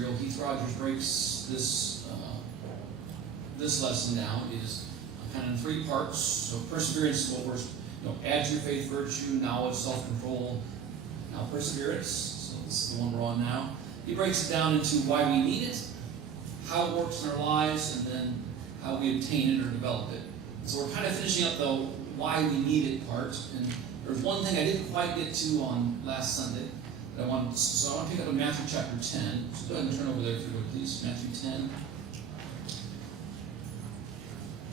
material. Heath Rogers breaks this lesson down. It is kind of in 3 parts. So perseverance is what we're, add to your faith virtue, knowledge, self-control, now perseverance. So this is the one we're on now. He breaks it down into why we need it, how it works in our lives, and then how we obtain it or develop it. So we're kind of finishing up the why we need it part. And there's one thing I didn't quite get to on last Sunday that I want to pick up in Matthew chapter 10. So go ahead and turn over there if you would, please. Matthew 10.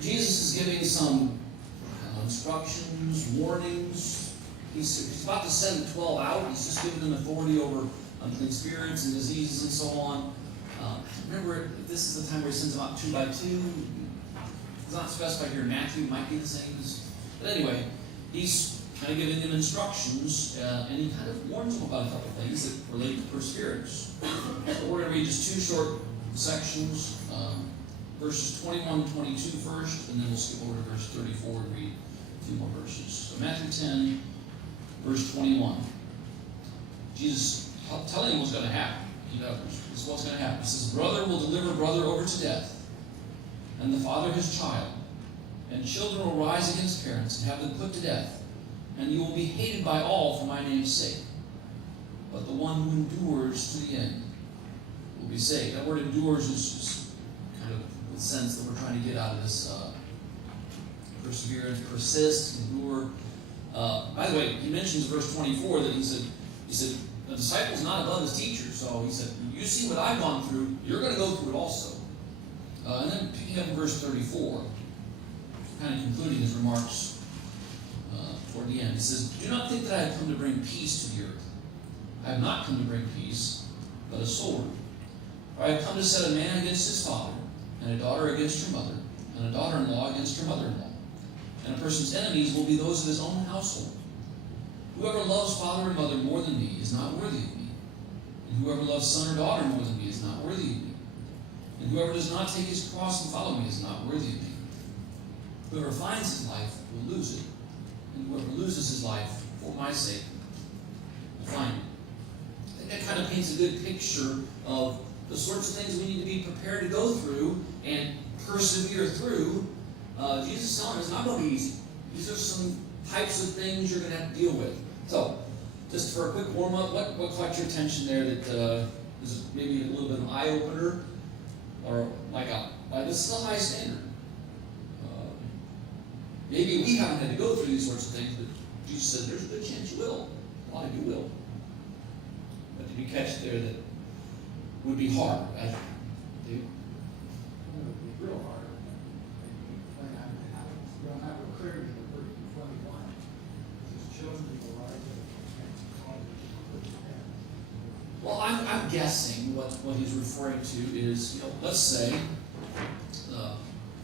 Jesus is giving some instructions, warnings. He's about to send the 12 out. He's just giving them authority over unclean spirits and diseases and so on. Remember, this is the time where he sends them out 2 by 2. It's not specified here in Matthew. It might be the same as... But anyway, he's kind of giving them instructions, and he kind of warns them about a couple things that relate to perseverance. So we're going to read just 2 short sections, verses 21 and 22 first, and then we'll skip over to verse 34 and read a few more verses. So Matthew 10, verse 21. Jesus telling them what's going to happen. This is what's going to happen. He says, brother will deliver brother over to death, and the father his child, and children will rise against parents and have them put to death, and you will be hated by all for my name's sake. But the one who endures to the end will be saved. That word endures is kind of the sense that we're trying to get out of this perseverance, persist, endure. By the way, he mentions verse 24 that he said, the disciple's not above his teacher. So he said, you see what I've gone through, you're going to go through it also. And then picking up in verse 34, kind of concluding his remarks toward the end. He says, do not think that I have come to bring peace to the earth. I have not come to bring peace, but a sword. For I have come to set a man against his father, and a daughter against her mother, and a daughter-in-law against her mother-in-law. And a person's enemies will be those of his own household. Whoever loves father or mother more than me is not worthy of me. And whoever loves son or daughter more than me is not worthy of me. And whoever does not take his cross and follow me is not worthy of me. Whoever finds his life will lose it. And whoever loses his life for my sake will find it. I think that kind of paints a good picture of the sorts of things we need to be prepared to go through and persevere through. Jesus is telling us it's not going to be easy. These are some types of things you're going to have to deal with. So, just for a quick warm-up, what caught your attention there that is maybe a little bit of an eye-opener? Or like this is a high standard. Maybe we haven't had to go through these sorts of things, but Jesus said there's a good chance you will. A lot of you will. But did you catch there that would be hard, right? It would be real hard. You don't have a clear in the verse 21. His children will rise up and Well, I'm guessing what he's referring to is, let's say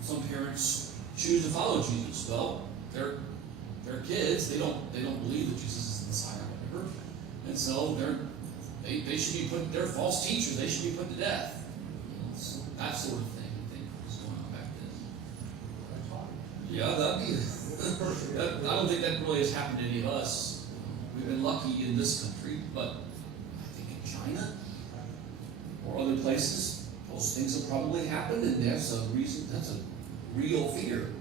some parents choose to follow Jesus. Well, they're kids. They don't believe that Jesus is the Messiah or whatever, and so they should be put. They're false teachers. They should be put to death. So that sort of thing, I think, was going on back then. Yeah, that'd be. I don't think that really has happened to any of us. We've been lucky in this country, but I think in China or other places, those things have probably happened, and that's a reason. That's a real fear.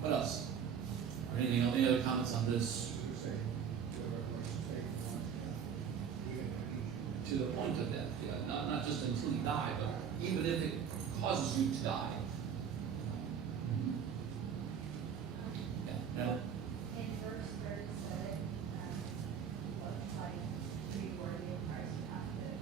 What else? Or anything else? Any other comments on this? To the point of death, yeah. Not just until you die, but even if it causes you to die. Yeah. Now, In verse 30 said, what like to be worthy of Christ, you have to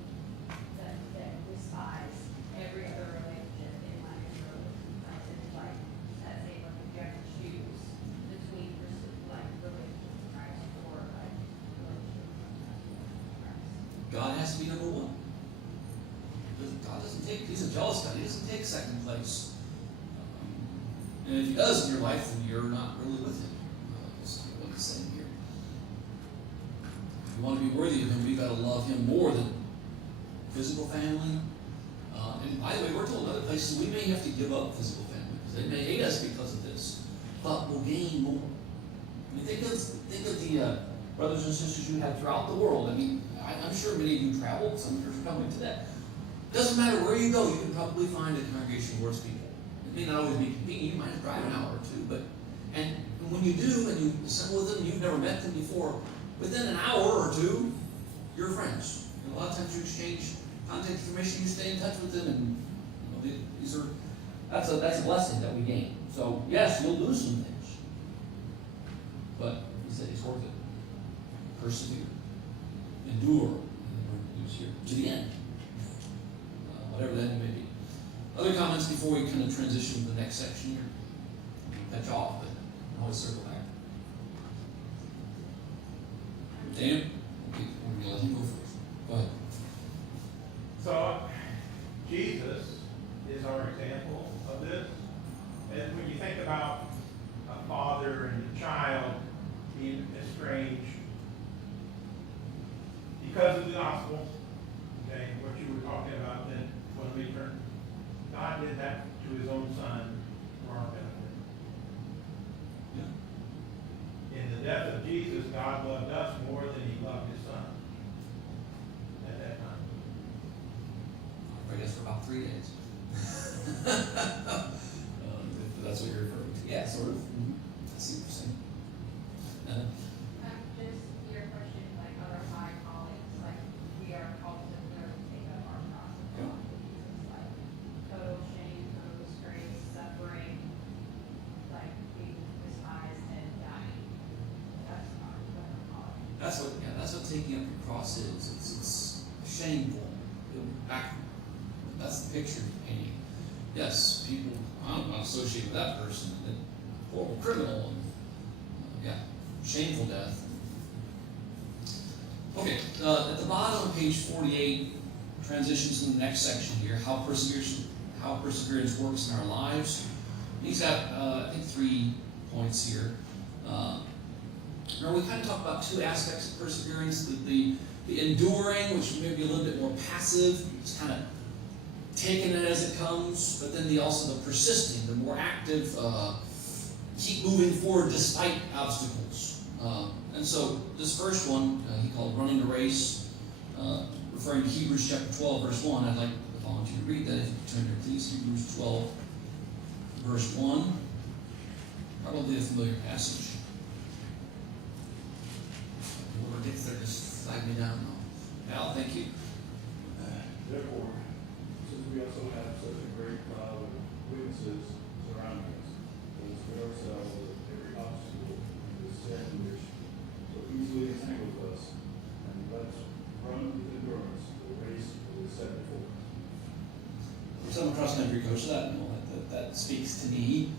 that despise every other relationship in life and relationship with Christ. It's like that same like if you have to choose between like relationship with Christ or like relationship with Christ. God has to be number one. God doesn't take, he's a jealous God. He doesn't take second place. And if he does in your life, then you're not really with him. That's what he's saying here. If you want to be worthy of him, we've got to love him more than physical family. And by the way, we're told in other places we may have to give up physical family because they may hate us because of this, but we'll gain more. I mean, think of the brothers and sisters you have throughout the world. I mean, I'm sure many of you traveled. Some of you are coming to that. Doesn't matter where you go, you can probably find a congregation of worse people. It may not always be convenient, you might drive an hour or two, but and when you do, and you assemble with them, you've never met them before, within an hour or two, you're friends. And a lot of times you exchange contact information, you stay in touch with them, and these are that's a blessing that we gain. So yes, you'll lose some things, but he said it's worth it. Persevere, endure, here to the end, whatever that may be. Other comments before we kind of transition to the next section here. Catch off, but always circle back. Dan, okay, we're gonna let him go first. Go ahead. So, Jesus is our example of this. And when you think about a father and a child being estranged because of the gospel, okay, what you were talking about then when we turned, God did that to his own son for our benefit. Yeah. In the death of Jesus, God loved us more than he loved his son at that time. I guess for about 3 days. If that's what you're referring to. Yeah, sort of. Mm-hmm. I see what you're saying. Just your question, like other high callings, like we are called to literally take up our cross and follow Jesus, like total shame, total disgrace, suffering, like being despised and dying. That's our calling. That's what taking up your cross is. It's shameful. That's the picture you're painting. Yes, people, I'm not associated with that person. A horrible criminal, and shameful death. Okay, at the bottom of page 48, transitions to the next section here, how perseverance works in our lives. He's got, I think, 3 points here. Remember, we kind of talked about 2 aspects of perseverance, the enduring, which may be a little bit more passive, just kind of taking it as it comes, but then also the persisting, the more active, keep moving forward despite obstacles. And so this first one, he called running the race, referring to Hebrews chapter 12, verse 1. I'd like to volunteer to read that if you could turn there, please. Hebrews 12, verse 1. Probably a familiar passage. Whoever gets there, just slide me down. Al, thank you. Therefore, since we also have such a great cloud of witnesses surrounding us, let us rid ourselves of every obstacle and the sin which so easily entangles us, and let's run with endurance the race that is set before us. I'm a cross-country coach, so that speaks to me.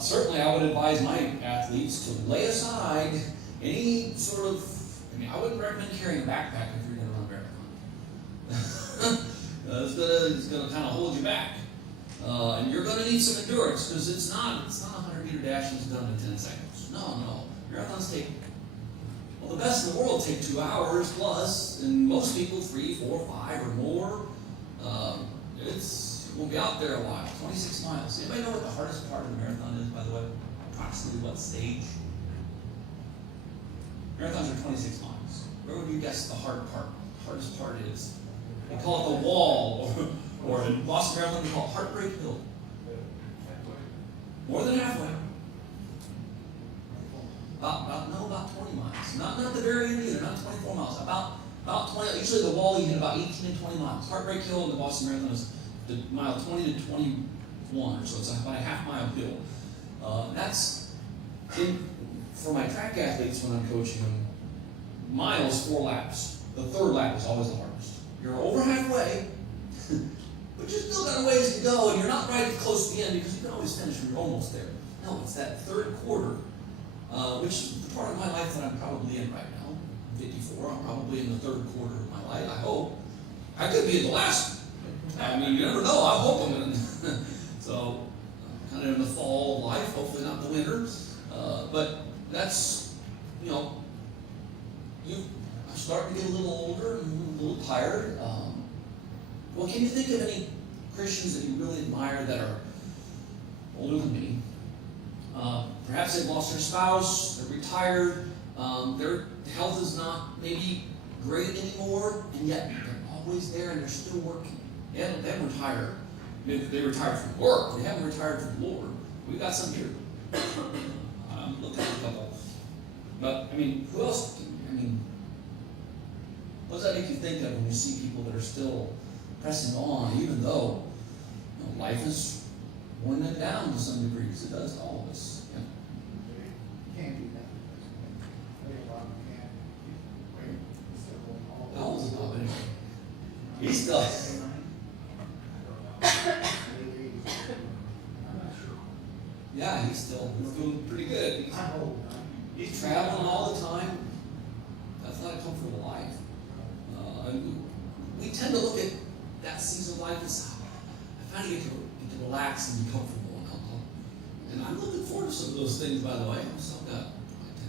Certainly, I would advise my athletes to lay aside any sort of. I wouldn't recommend carrying a backpack if you're going to run a marathon. It's going to kind of hold you back, and you're going to need some endurance because it's not a 100-meter dash that's done in 10 seconds. No. Marathons take. Well, the best in the world take 2 hours plus, and most people 3, 4, 5 or more. We'll be out there a while. 26 miles. Anybody know what the hardest part of the marathon is, by the way? Approximately what stage? Marathons are 26 miles. Where would you guess the hard part? Hardest part is. They call it the wall, or in Boston Marathon they call it Heartbreak Hill. More than halfway. About 20 miles. Not the very end either, not 24 miles. About 20, usually the wall you hit about 18 to 20 miles. Heartbreak Hill in the Boston Marathon is the mile 20 to 21 or so. It's about a half-mile hill. For my track athletes when I'm coaching them, miles, 4 laps. The 3rd lap is always the hardest. You're over halfway, but you still got a ways to go, and you're not right close to the end because you can always finish when you're almost there. No, it's that 3rd quarter, which is the part of my life that I'm probably in right now. I'm 54. I'm probably in the 3rd quarter of my life, I hope. I could be in the last. I mean, you never know. I hope I'm in. So, kind of in the fall of life, hopefully not the winter. But that's, I'm starting to get a little older and a little tired. Well, can you think of any Christians that you really admire that are older than me? Perhaps they've lost their spouse, they're retired, their health is not maybe great anymore, and yet they're always there and they're still working. haven't retired. They retired from work. They haven't retired from the Lord. We've got some here. I'm looking at a couple. But, I mean, who else? I mean, what does that make you think of when you see people that are still pressing on, even though life has worn them down to some degrees? It does to all of us. Yeah. Can't do that. I think a lot of them can't. Wait, still going all. How old is Bob anyway? He's still. I'm not sure. Yeah, he's doing pretty good. I'm old. He's traveling all the time. That's not a comfortable life. And we tend to look at that season of life as I finally get to relax and be comfortable. And I'm looking forward to some of those things, by the way. I've still got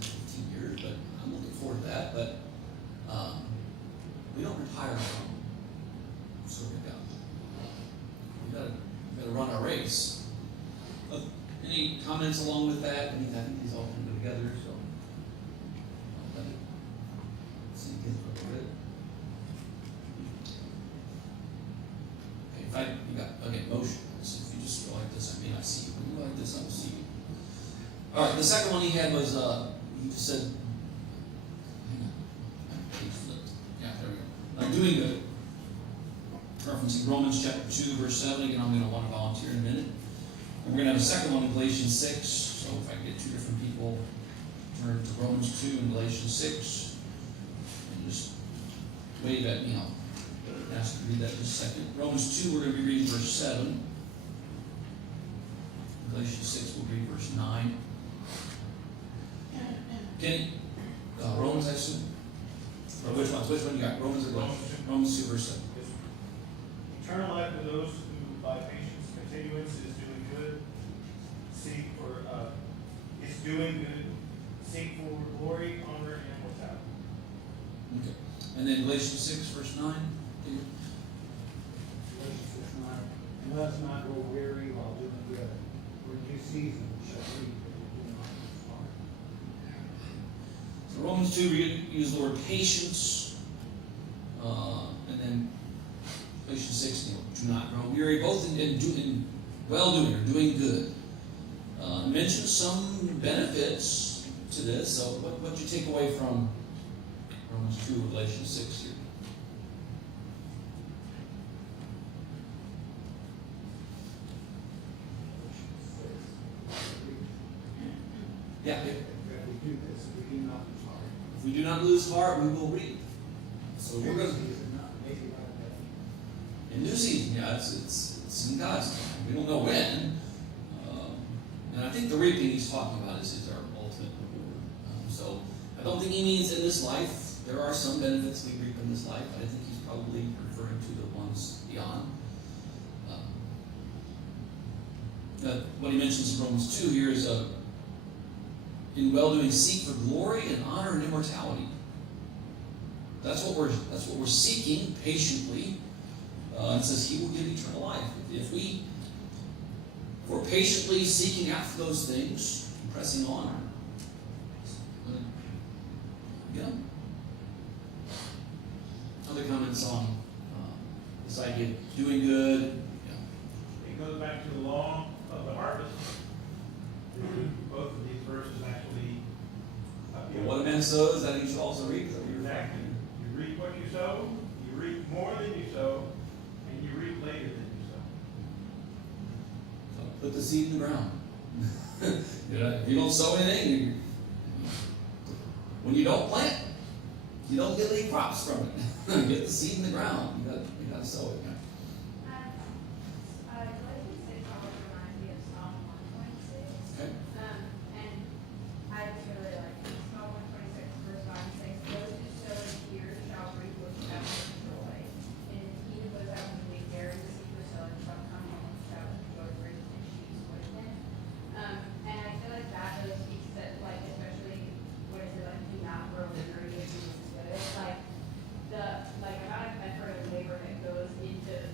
10, 15 years, but I'm looking forward to that. But we don't retire from serving God. We've got to run our race. Any comments along with that? I mean, I think these all can go together, so I'll let it sink in a little bit. Okay, motion. So if you just go like this, I may not see you. When you go like this, I will see you. All right, the second one he had was, he just said, hang on, page flipped. Yeah, there we go. Doing good. Referencing Romans chapter 2, verse 7. Again, I'm going to want to volunteer in a minute. And we're going to have a second one in Galatians 6. So if I can get two different people, turn to Romans 2 and Galatians 6. And just wave at me. I'll ask you to read that in just a second. Romans 2, we're going to be reading verse 7. Galatians 6, we'll read verse 9. Kenny? Romans, I assume? Or which one? Which one you got? Romans or Galatians? Romans 2, verse 7. Eternal life to those who by patience continuance is doing good, seek for glory, honor, and immortality. Okay. And then Galatians 6, verse 9. Galatians 6:9. And let us not grow weary while doing good, for in due season we shall reap if we do not lose heart. So Romans 2, we use the word patience. And then Galatians 6, do not grow weary, both in well-doing or doing good. Mentions some benefits to this. So what did you take away from Romans 2 or Galatians 6 here? Yeah. If we do this, if we do not lose heart. If we do not lose heart, we will reap. So we're going to. Maybe not that. In due season, yeah, it's in God's time. We don't know when. And I think the reaping he's talking about is our ultimate reward. So I don't think he means in this life. There are some benefits we reap in this life, but I think he's probably referring to the ones beyond. What he mentions in Romans 2 here is in well-doing seek for glory and honor and immortality. That's what we're seeking patiently. It says he will give eternal life. If we're patiently seeking after those things, pressing on, get them. Other comments on this idea of doing good? Yeah. It goes back to the law of the harvest. Both of these verses actually appeal. What a man sows, that he shall also reap. Exactly. You reap what you sow, you reap more than you sow, and you reap later than you sow. So put the seed in the ground. If you don't sow anything, when you don't plant, you don't get any crops from it. Get the seed in the ground. You got to sow it. Galatians 6 always reminds me of Psalm 126. Okay. And I just really like Psalm 126, verse 5 and 6. Those who sow in tears shall reap with shouts of joy. And he who goes out to weep there and seek for sowing shall come home and shout with joy for his sheaves with him. And I feel like that really speaks that, like, especially when it says, like, do not grow weary if you do good. Like, the amount of effort and labor that goes into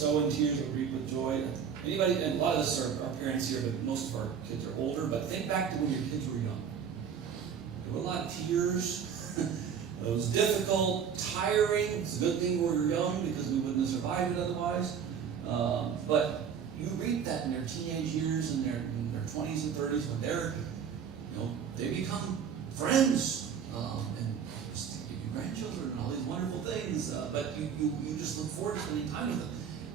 sow in tears, will reap with joy. Anybody, and a lot of us are parents here, but most of our kids are older, but think back to when your kids were young. There were a lot of tears. It was difficult, tiring. It's a good thing we were young because we wouldn't have survived it otherwise. But you reap that in their teenage years and their 20s and 30s when they're, they become friends and just give you grandchildren and all these wonderful things. But you just look forward to spending time with them.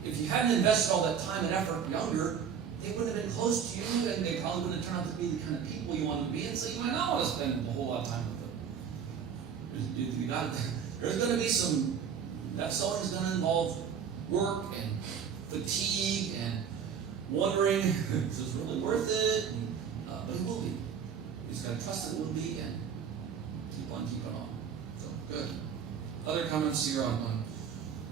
If you hadn't invested all that time and effort younger, they wouldn't have been close to you, and they probably wouldn't have turned out to be the kind of people you wanted to be, and so you might not want to spend a whole lot of time with them. There's going to be that sowing is going to involve work and fatigue and wondering, is this really worth it? But it will be. You just got to trust it will be and keep on keeping on. So, good. Other comments here on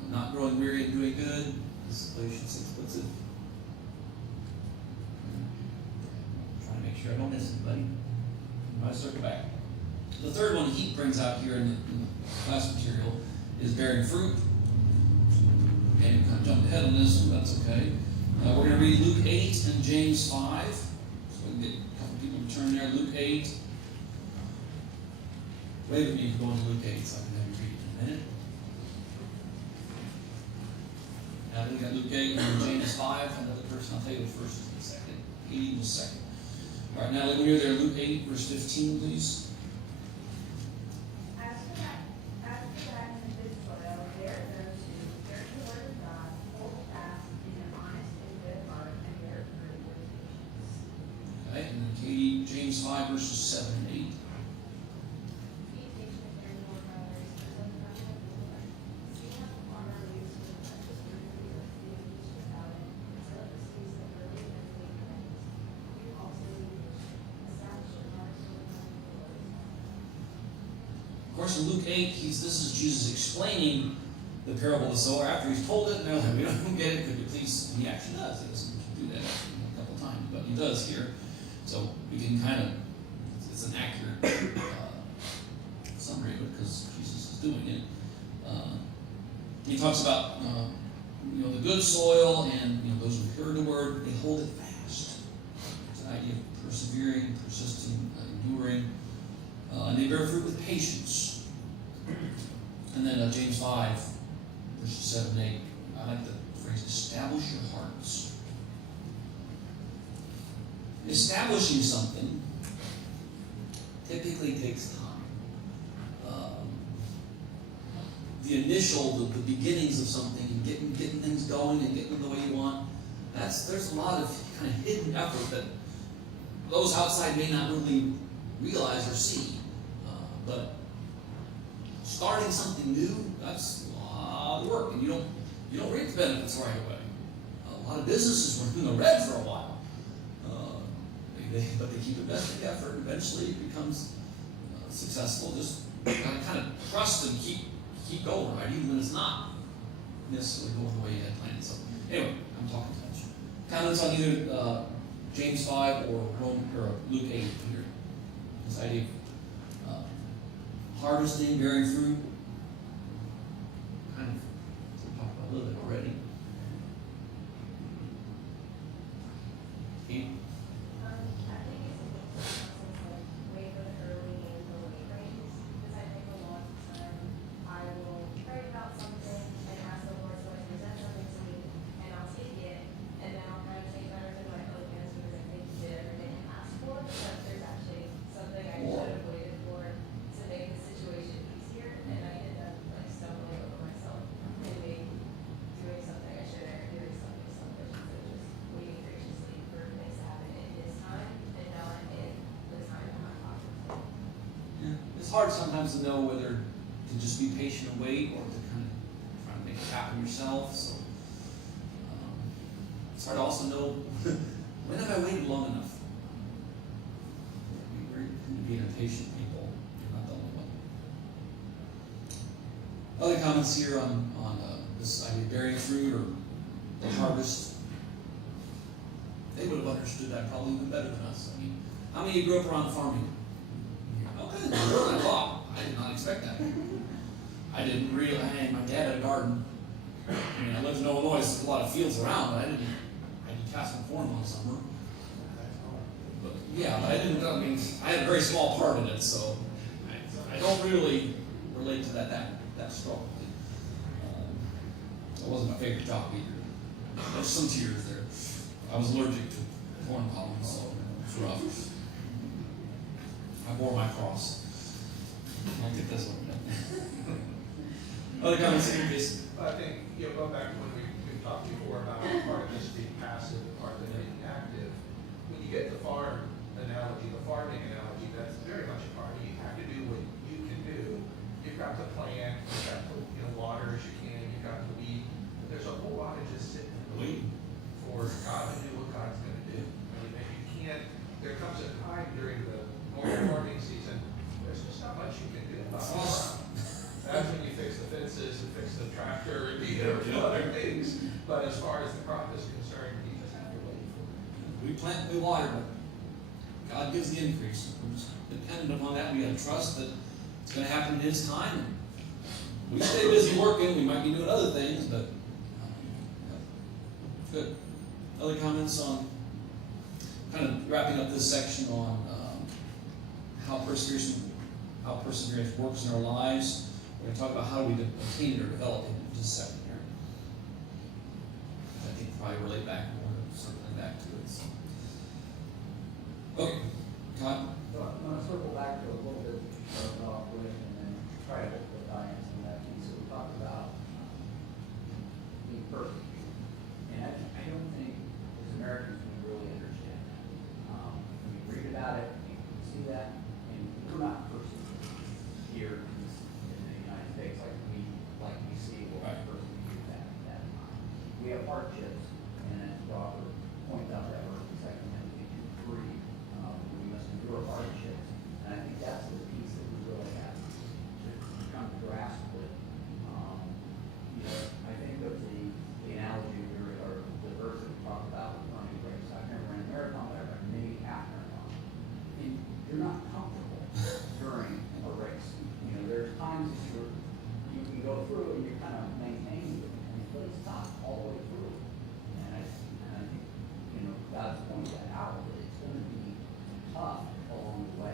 not growing weary and doing good. This Galatians 6 puts it. Trying to make sure I don't miss anybody. I circle back. The third one he brings out here in the class material is bearing fruit. And we kind of jumped ahead on this one, that's okay. We're going to read Luke 8 and James 5. So we can get a couple people to turn there. Luke 8. Wave at me if you're going to Luke 8 so I can have you read it in a minute. Now we got Luke 8 and then James 5. Another person, I'll tell you the first and the second. 80 was second. All right, now let me hear there. Luke 8, verse 15, please. As for that in good soil, there are those who hear the word of God, hold fast in an honest and good heart, and bear fruit with patience. Okay, and then Katie, James 5, verses 7 and 8. Be patient, therefore, brothers, as of the coming of the Lord. See how the farmer leaves for the precious fruit of the earth, being used without it, until it receives the early and late rains. You also be patient, establish your hearts till the coming of the Lord is come. Of course, in Luke 8, this is Jesus explaining the parable of the sower. After he's told it, and they're like, we don't get it, could you please? And he actually does. He doesn't do that a couple times, but he does here. So we can kind of, it's an accurate summary of it because Jesus is doing it. He talks about, the good soil and, those who hear the word, they hold it fast. It's an idea of persevering, persisting, enduring. And they bear fruit with patience. And then James 5, verses 7 and 8. I like the phrase, establish your hearts. Establishing something typically takes time. The initial, the beginnings of something, and getting things going and getting them the way you want, there's a lot of kind of hidden effort that those outside may not really realize or see. But starting something new, that's a lot of work, and you don't reap the benefits right away. A lot of businesses were in the red for a while, but they keep investing effort, and eventually it becomes successful. Just kind of trust and keep going, right? Even when it's not necessarily going the way you had planned. So anyway, I'm talking too much. Comments on either James 5 or Luke 8 here. This idea of harvesting, bearing fruit. Kind of we talked about a little bit already. Keith? I think it's like wait for the early and the late rains, because I think a lot of the time I will pray about something and ask the Lord to present something to me, and I'll take it, and then I'll kind of take matters into my own hands because I think he did everything I asked for, but there's actually something I should have waited for to make the situation easier, and I end up like stumbling over myself and maybe doing something I shouldn't, or doing something selfish instead of just waiting graciously for things to happen in his time and not in the time of my pocket. Yeah. It's hard sometimes to know whether to just be patient and wait or to kind of try to make it happen yourself. So it's hard to also know when have I waited long enough? We're being impatient people. You're not the only one. Other comments here on this idea of bearing fruit or the harvest. They would have understood that probably even better than us. I mean, how many of you grew up around farming? Okay, more than I thought. I did not expect that. I didn't realize, my dad had a garden. I mean, I lived in Illinois, so there's a lot of fields around, but I didn't cast some corn one summer. But yeah, but I mean, I had a very small part in it, so I don't really relate to that struggle. It wasn't my favorite job either. There's some tears there. I was allergic to corn pollen, so it was rough. I bore my cross. I'll get this one. Other comments, please. I think, going back to when we've talked before about part of this being passive, part of it being active. When you get the farming analogy, that's very much a part. You have to do what you can do. You've got to plant, you've got to, water as you can, you've got to weed. But there's a whole lot of just sitting and waiting for God to do what God's gonna do. I mean, if you can't, there comes a time during the normal farming season, there's just not much you can do about it. That's when you fix the fences and fix the tractor and other things. But as far as the crop is concerned, you just have to wait for it. We plant, we water, but God gives the increase. We're just dependent upon that. We gotta trust that it's gonna happen in His time. We stay busy working. We might be doing other things, but good. Other comments on kind of wrapping up this section on how perseverance works in our lives. We're going to talk about how we obtain it or develop it in just a second here. I think probably relate back more to circling back to it. So. Okay, Todd? So I'm going to circle back to a little bit of with and then try to tie in some of that piece. So we talked about being persecuted. And I don't think as Americans we really understand that. We read about it, we can see that, and we're not persecuted here in the United States like we see what was persecuted at that time. We have hardships, and as Robert points out that verse in 2 Timothy 2:3, we must endure hardships. And I think that's the piece that we really have to come to grasp with. I think of the analogy or the verse that we talked about with running a race. I've never ran a marathon, but I've run maybe half marathon. And you're not comfortable during a race. There's times that you can go through and you're kind of maintaining it, but it's not all the way through. And I think, God's pointed that out, that it's going to be tough along the way.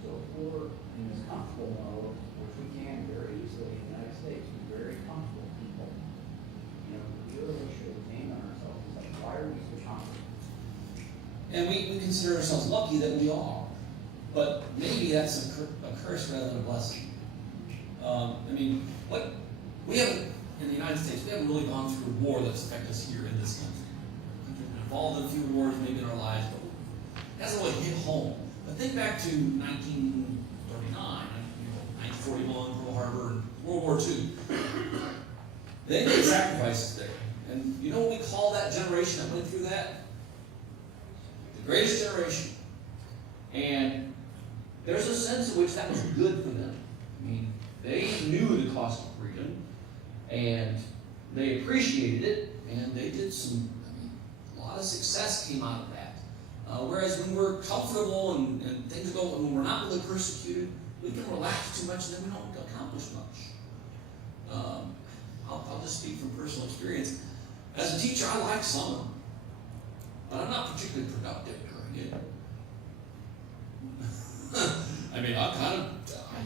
So if we're in this comfortable mode, which we can very easily in the United States, we're very comfortable people, we really should examine ourselves. It's like, why are we so comfortable? And we consider ourselves lucky that we are. But maybe that's a curse rather than a blessing. We haven't, in the United States, we haven't really gone through a war that's affected us here in this country. We've been involved in a few wars maybe in our lives, but it hasn't really hit home. But think back to 1939, 1941, Pearl Harbor, and World War II. They made sacrifices there. And you know what we call that generation that went through that? The greatest generation. And there's a sense in which that was good for them. I mean, they knew the cost of freedom, and they appreciated it, and they did a lot of success came out of that. Whereas when we're comfortable and things go, when we're not really persecuted, we can relax too much and then we don't accomplish much. I'll just speak from personal experience. As a teacher, I like summer, but I'm not particularly productive during it. I mean, I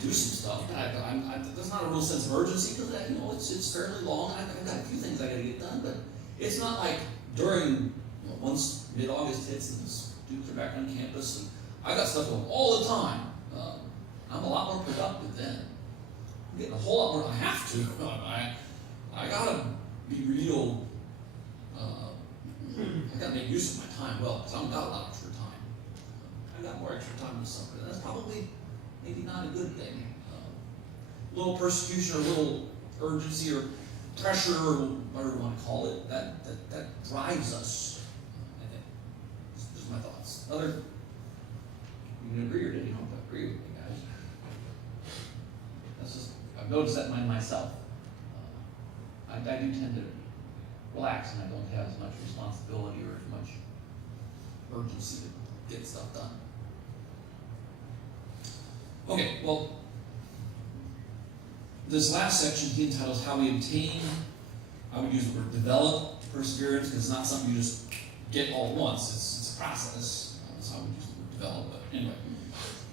do some stuff. There's not a real sense of urgency because it's fairly long. I've got a few things I got to get done, but it's not like during once mid-August hits and the students are back on campus and I got stuff going all the time. I'm a lot more productive then. I'm getting a whole lot more. I have to. I gotta be real. I gotta make use of my time well because I've got a lot of extra time. I got more extra time in the summer. That's probably maybe not a good thing. A little persecution or a little urgency or pressure or whatever you want to call it, that drives us, I think. Just my thoughts. You can agree or you don't agree with me, guys. I've noticed that in myself. I do tend to relax and I don't have as much responsibility or as much urgency to get stuff done. Okay, well, this last section he entitles How We Obtain I would use the word develop perseverance, because it's not something you just get all at once. It's a process. So I would use the word develop. But anyway,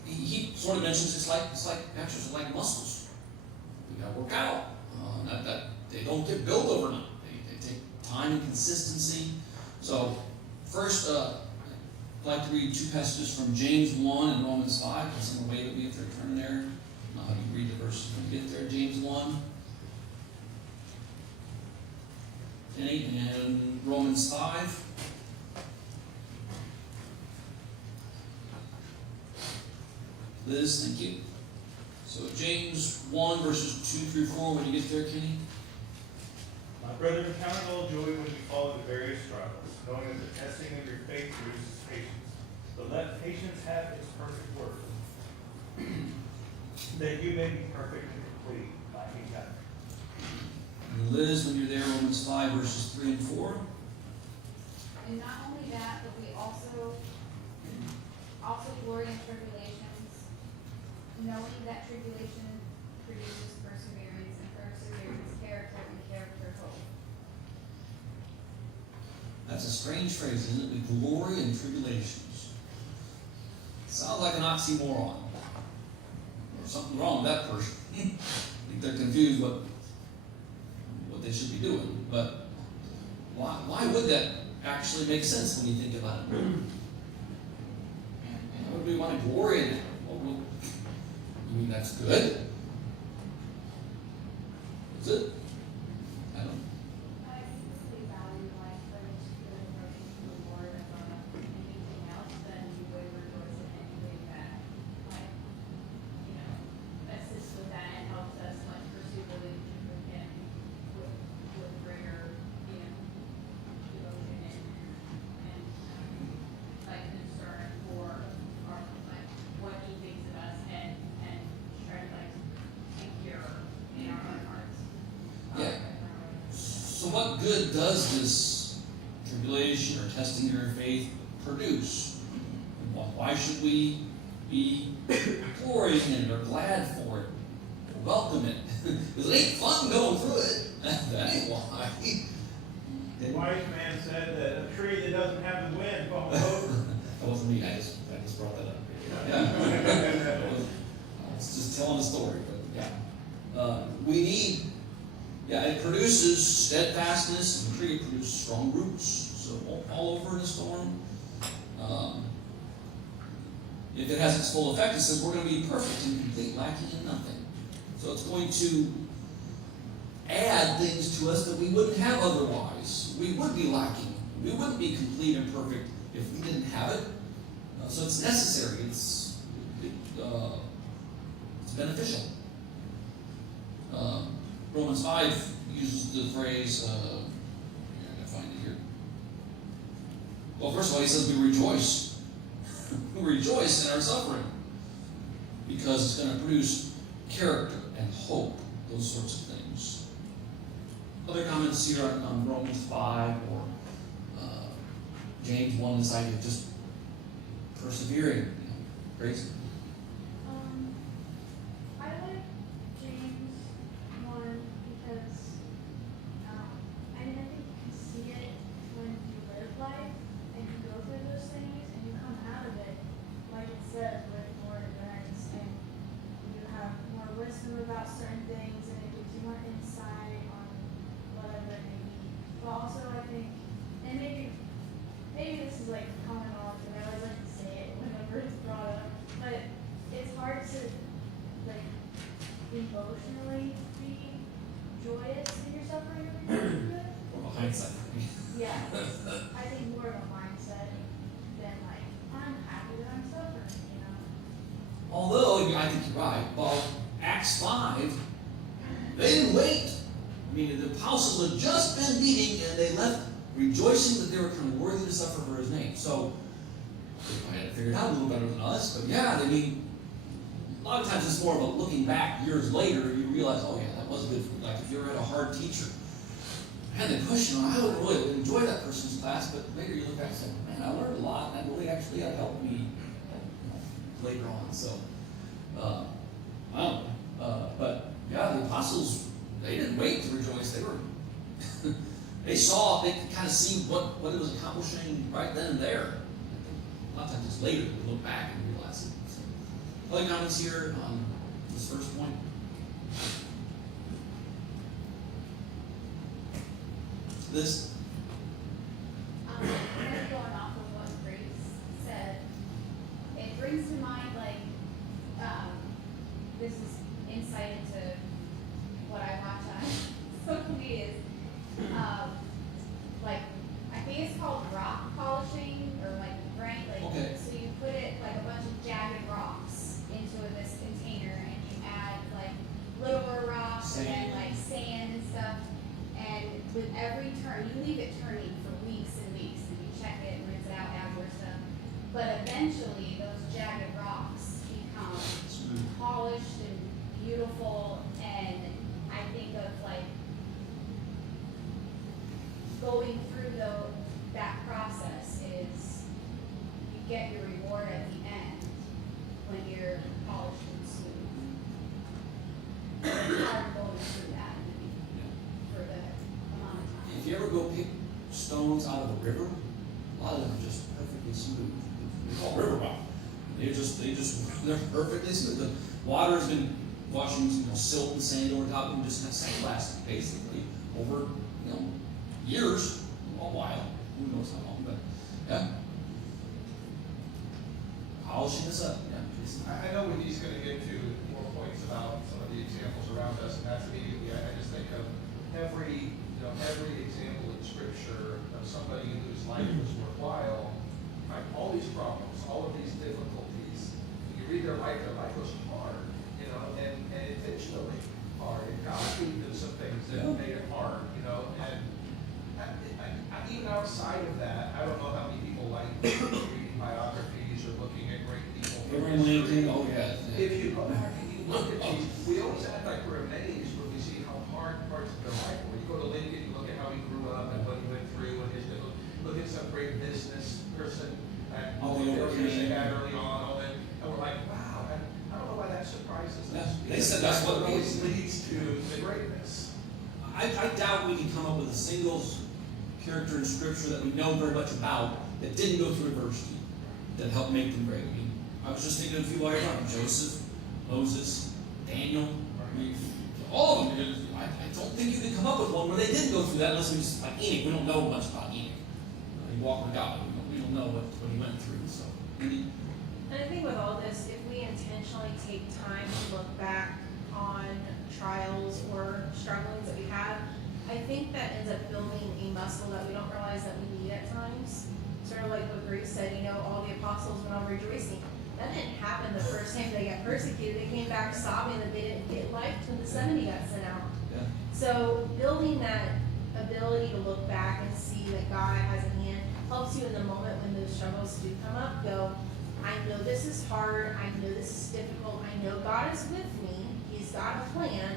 he sort of mentions it's like actually like muscles. We got to work out. That they don't get built overnight. They take time and consistency. So first, I'd like to read two passages from James 1 and Romans 5. Can someone wave at me if they're turning there? You read the verses when you get there. James 1. And Romans 5. Liz, thank you. So James 1 verses 2 through 4, when you get there, Kenny. My brethren, count it all joy when you fall into various trials, knowing that the testing of your faith produces patience. But let patience have its perfect work, that you may be perfect and complete, lacking nothing. And Liz, when you're there, Romans 5 verses 3 and 4. And not only that, but we also glory in tribulations, knowing that tribulation produces perseverance, and perseverance character, and character hope. That's a strange phrase, isn't it? We glory in tribulations. Sounds like an oxymoron. There's something wrong with that person. I think they're confused what they should be doing. But why would that actually make sense when you think about it? Why would we want to glory in it? I mean, that's good. Is it? I don't know. I typically value life for its good and working to the Lord above anything else, then you would rejoice in anything that, like, assists with that and helps us, like, pursue relationship with Him with greater, devotion and like, concern for our, like, what He thinks of us and try to, like, take care in our own hearts. Yeah. So what good does this tribulation or testing your faith produce? Why should we be glorying in it or glad for it or welcome it? Because it ain't fun going through it. That ain't why. The wise man said that a tree that doesn't have the wind falls over. That wasn't me. I just brought that up. Yeah. I was just telling a story, but yeah. We need. Yeah, it produces steadfastness, and tree produces strong roots, so it won't fall over in a storm. If it has its full effect, it says we're going to be perfect and complete, lacking in nothing. So it's going to add things to us that we wouldn't have otherwise. We would be lacking. We wouldn't be complete and perfect if we didn't have it. So it's necessary. It's beneficial. Romans 5 uses the phrase, I gotta find it here. Well, first of all, he says we rejoice. We rejoice in our suffering because it's going to produce character and hope, those sorts of things. Other comments here on Romans 5 or James 1, this idea of just persevering. Grace? I like James 1 because, I think you can see it when you live life and you go through those things and you come out of it, like it says, with more endurance and you have more wisdom about certain things and it gives you more insight on whatever it may be. But also I think, and maybe this is like common knowledge, and I always like to say it whenever it's brought up, but it's hard to like emotionally be joyous in your suffering or be good. Or behind hindsight. Yeah, I think more of a mindset than like I'm happy that I'm suffering, Although, I think you're right. Well, Acts 5, they didn't wait. I mean, the apostles had just been meeting and they left rejoicing that they were kind of worthy to suffer for His name. So, they might have figured out a little better than us, but yeah, I mean, a lot of times it's more of a looking back years later, you realize, oh yeah, that was good. Like if you ever had a hard teacher, man, they push you, I would really enjoy that person's class, but later you look back and say, man, I learned a lot, and that really actually helped me later on. So, I don't know. But yeah, the apostles, they didn't wait to rejoice. They were they could kind of see what it was accomplishing right then and there. A lot of times it's later we look back and realize it. So, other comments here on this first point? This? Kind of going off of what Grace said, it brings to mind this is insight into what I watch on social media. I think it's called rock polishing or right? Okay. So you put it like a bunch of jagged rocks into this container and you add littler rocks and then sand and stuff. And with every turn, you leave it turning for weeks and weeks, and you check it and rinse it out, add more stuff. But eventually, those jagged rocks become polished and beautiful. And I think of going through that process is you get your reward at the end when you're polished and smooth. It's hard going through that for the amount of time. If you ever go pick stones out of a river, a lot of them are just perfectly smooth. They're called river rock. They're perfectly smooth. The water has been washing, silt and sand over top of them, just have sandblasted basically over, years, a while. Who knows how long, but yeah. Polishing this up, yeah. I know when he's gonna get to more points about some of the examples around us, and that's immediately, I just think of every example in scripture of somebody whose life was worthwhile, like all these problems, all of these difficulties. You read their life was hard, and intentionally hard, and God gave them some things that made it hard, and even outside of that, I don't know how many people like reading biographies or looking at great people. Abraham Lincoln, oh yeah. If you go back and you look at these, we always act like we're amazed when we see how hard parts of their life were. You go to Lincoln, you look at how he grew up and what he went through, and look at some great business person and all the failures they had early on, and we're like, wow, and I don't know why that surprises us. They said that's what always leads to the greatness. I doubt we can come up with a single character in scripture that we know very much about that didn't go through adversity that helped make them great. I was just thinking of a few while you're talking. Joseph, Moses, Daniel. All of them. I don't think you can come up with one where they didn't go through that unless we just, like Enoch. We don't know much about Enoch. He walked with God. We don't know what he went through. So, And I think with all this, if we intentionally take time to look back on trials or strugglings that we have, I think that ends up building a muscle that we don't realize that we need at times. Sort of like what Grace said, all the apostles went on rejoicing. That didn't happen the first time they got persecuted. They came back sobbing that they didn't get life when the 70 got sent out. yeah. So building that ability to look back and see that God has a hand helps you in the moment when those struggles do come up. Go, I know this is hard. I know this is difficult. I know God is with me. He's got a plan.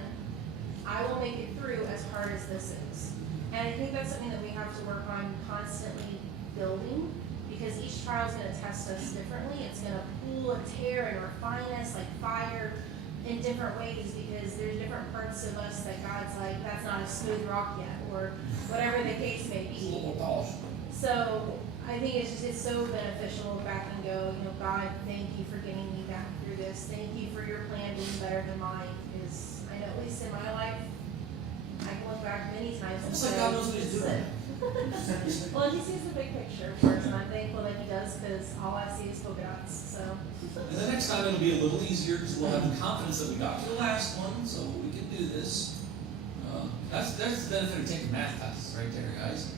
I will make it through as hard as this is. And I think that's something that we have to work on constantly building, because each trial is going to test us differently. It's going to pull and tear and refine us like fire in different ways, because there's different parts of us that God's like, that's not a smooth rock yet, or whatever the case may It's a little be. more polished. So I think it's so beneficial to look back and go, God, thank you for getting me back through this. Thank you for your plan being better than mine. Because I know, at least in my life, I can look back many times and Almost say, like God knows what he's doing. well, he sees the big picture, of course, and I'm thankful that he does, because all I see is polka dots. So And the next time it'll be a little easier because we'll have the confidence that we got to the last one, so we can do this. That's the benefit of taking math classes right there, guys.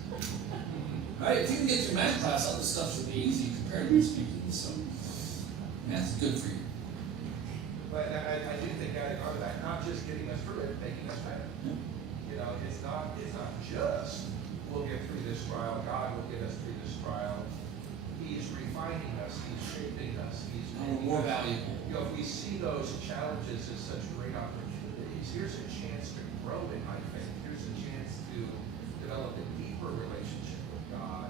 All right, if you can get through math class, other stuff should be easy comparatively speaking. So math is good for you. But I do think adding on to that, not just getting us through it, making us better. It's not just we'll get through this trial, God will get us through this trial. He's refining us, he's shaping us, he's making More us valuable. if we see those challenges as such great opportunities, here's a chance to grow in my faith. Here's a chance to develop a deeper relationship with God,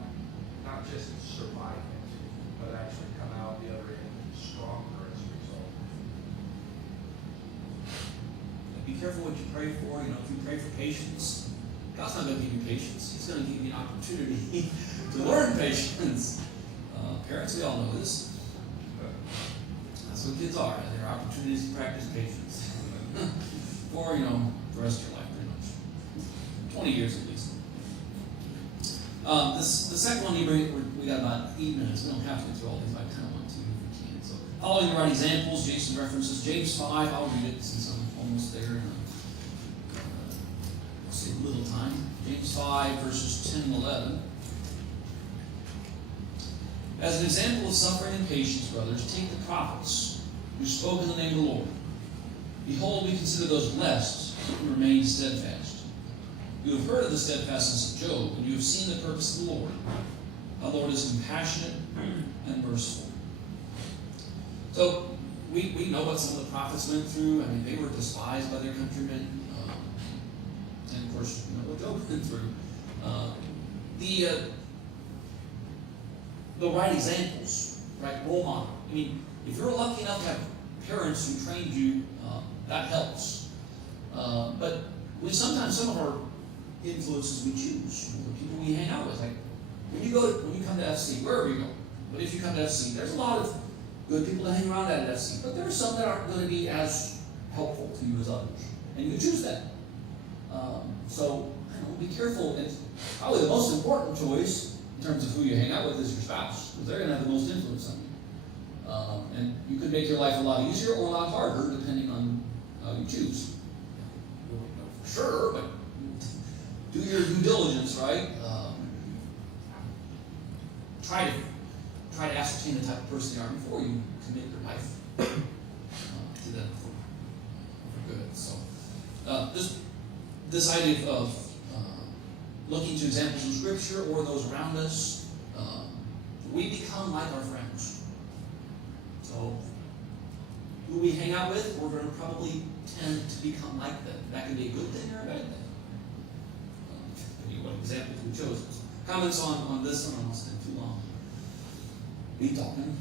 not just survive it, but actually come out the other end stronger as a result. Be careful what you pray for. If you pray for patience, God's not going to give you patience. He's going to give you an opportunity to learn patience. Parents, we all know this. That's what kids are. They're opportunities to practice patience. For, the rest of your life, pretty much. 20 years at least. The second one, we got about 8 minutes. We don't have to get through all these, but I kind of want to if we can. So, following the right examples, Jason references James 5. I'll read it since I'm almost there. I'll save a little time. James 5, verses 10 and 11. As an example of suffering and patience, brothers, take the prophets who spoke in the name of the Lord. Behold, we consider those blessed who remain steadfast. You have heard of the steadfastness of Job, and you have seen the purpose of the Lord. The Lord is compassionate and merciful. So, we know what some of the prophets went through. I mean, they were despised by their countrymen. And of course, you know what Job went through. The right examples, right role model. I mean, if you're lucky enough to have parents who trained you, that helps. But sometimes some of our influences we choose, the people we hang out with. Like when you come to FC, wherever you go, but if you come to FC, there's a lot of good people to hang around at FC, but there are some that aren't going to be as helpful to you as others, and you choose that. So be careful. And probably the most important choice in terms of who you hang out with is your spouse, because they're going to have the most influence on you. And you could make your life a lot easier or a lot harder depending on how you choose. You won't know for sure, but do your due diligence, right? Try to ascertain the type of person you are before you commit your life to them for good. So, this idea of looking to examples in Scripture or those around us, we become like our friends. So, who we hang out with, we're going to probably tend to become like them. That can be a good thing or a bad thing. What examples we chose. Comments on this one? I don't want to spend too long. Be talking.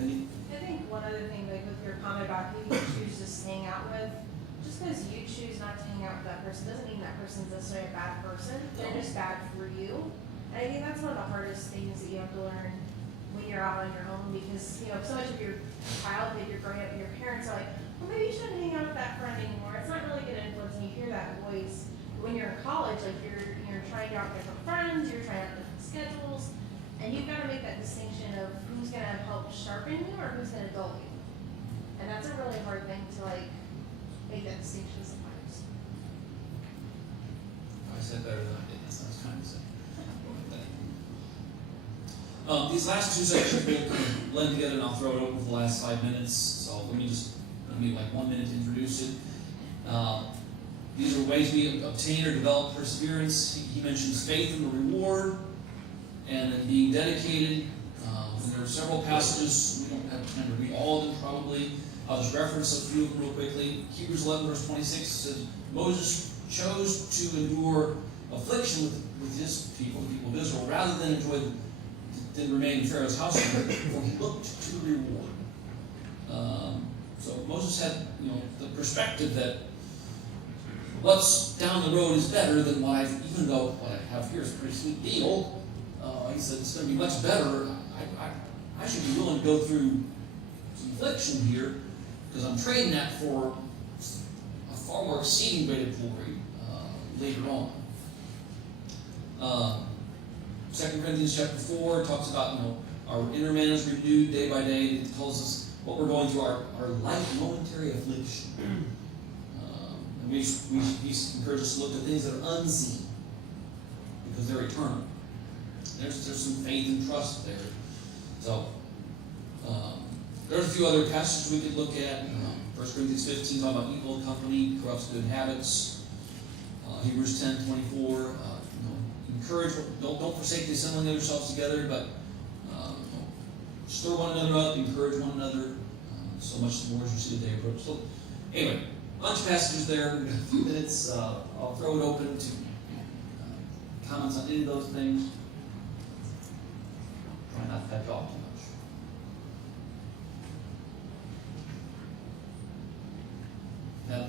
Any? I think one other thing, like with your comment about who you choose to hang out with, just because you choose not to hang out with that person doesn't mean that person's necessarily a bad person. They're just bad for you. And I think that's one of the hardest things that you have to learn when you're out on your own, because so much of your childhood, you're growing up, and your parents are like, well, maybe you shouldn't hang out with that friend anymore. It's not really good influence, and you hear that voice. When you're in college, like you're trying out different friends, you're trying out different schedules, and you've got to make that distinction of who's going to help sharpen you or who's going to dull you. And that's a really hard thing to make that distinction sometimes. I said better than I did. That's what I was trying to say. These last two sections will kind of blend together, and I'll throw it open for the last 5 minutes. So let me like 1 minute to introduce it. These are ways we obtain or develop perseverance. He mentions faith and the reward, and then being dedicated. And there are several passages. We don't have time to read all of them probably. I'll just reference a few of them real quickly. Hebrews 11 verse 26 says, Moses chose to endure affliction with his people, the people of Israel, rather than remain in Pharaoh's house, for he looked to the reward. So Moses had, the perspective that what's down the road is better than even though what I have here is a pretty sweet deal. He said it's going to be much better. I should be willing to go through some affliction here, because I'm trading that for a far more exceeding great glory later on. 2 Corinthians chapter 4 talks about our inner man is renewed day by day. It tells us what we're going through, our light momentary affliction. And he encourages us to look at things that are unseen, because they're eternal. There's some faith and trust there. So there's a few other passages we could look at. 1 Corinthians 15 talking about evil company corrupts good habits. Hebrews 10:24. Encourage, don't forsake the assembling of yourselves together, but stir one another up, encourage one another, so much the more as you see the day approach. So, anyway, a bunch of passages there. We've got a few minutes. I'll throw it open to comments on any of those things. Try not to cut you off too much. Yeah.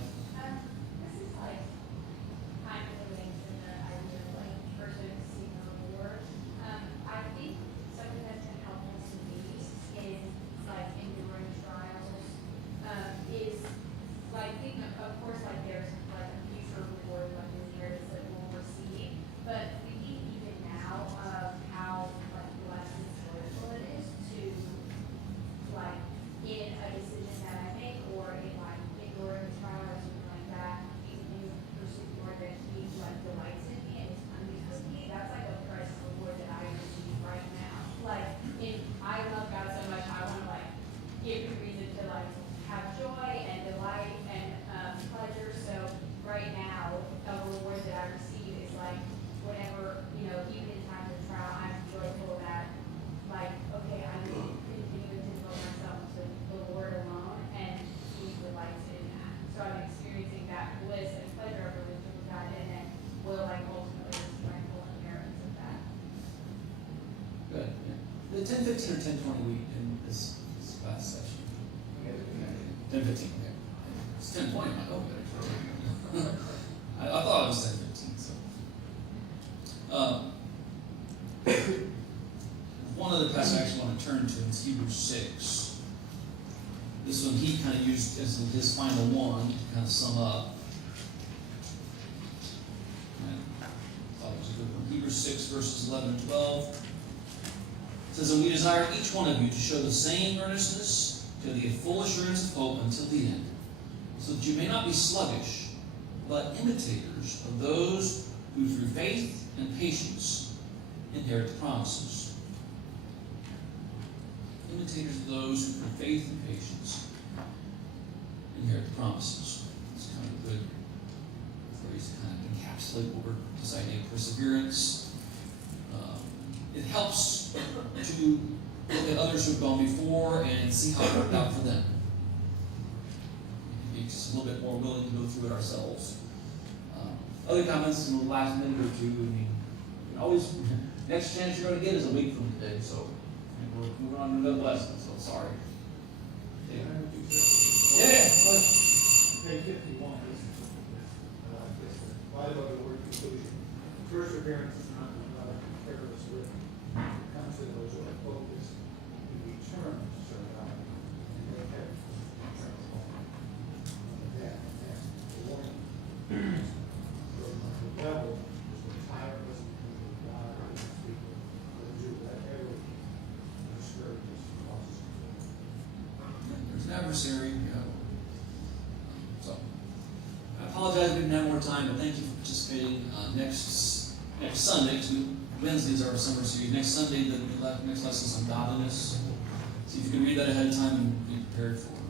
The 10:15 or 10:20 week in this last session? 10:15, okay. It's 10:20, I'm like, oh, better. I thought it was 10:15, so. One other passage I actually want to turn to is Hebrews 6. This one he kind of used as his final one to kind of sum up. I thought it was a good one. Hebrews 6, verses 11 and 12. It says, and we desire each one of you to show the same earnestness to the full assurance of hope until the end, so that you may not be sluggish, but imitators of those who through faith and patience inherit the promises. Imitators of those who through faith and patience inherit the promises. It's kind of a good phrase to kind of encapsulate what we're deciding, perseverance. It helps to look at others who've gone before and see how it worked out for them. It makes us a little bit more willing to go through it ourselves. Other comments in the last minute or two, I mean, you can always, next chance you're going to get is a week from today, so we're moving on to another lesson, so sorry. Yeah. Page 51 is, right above the word conclusion. Perseverance is not careless with, comes to those who are focused, who return to serve God, and they have the warning. The devil is the tireless of God and his people, the Jew that ever discourages and causes. There's an adversary, so I apologize we didn't have more time, but thank you for participating. Next Sunday, because Wednesdays are our summer series. Next Sunday, the next lesson is on godliness. See if you can read that ahead of time and be prepared for it.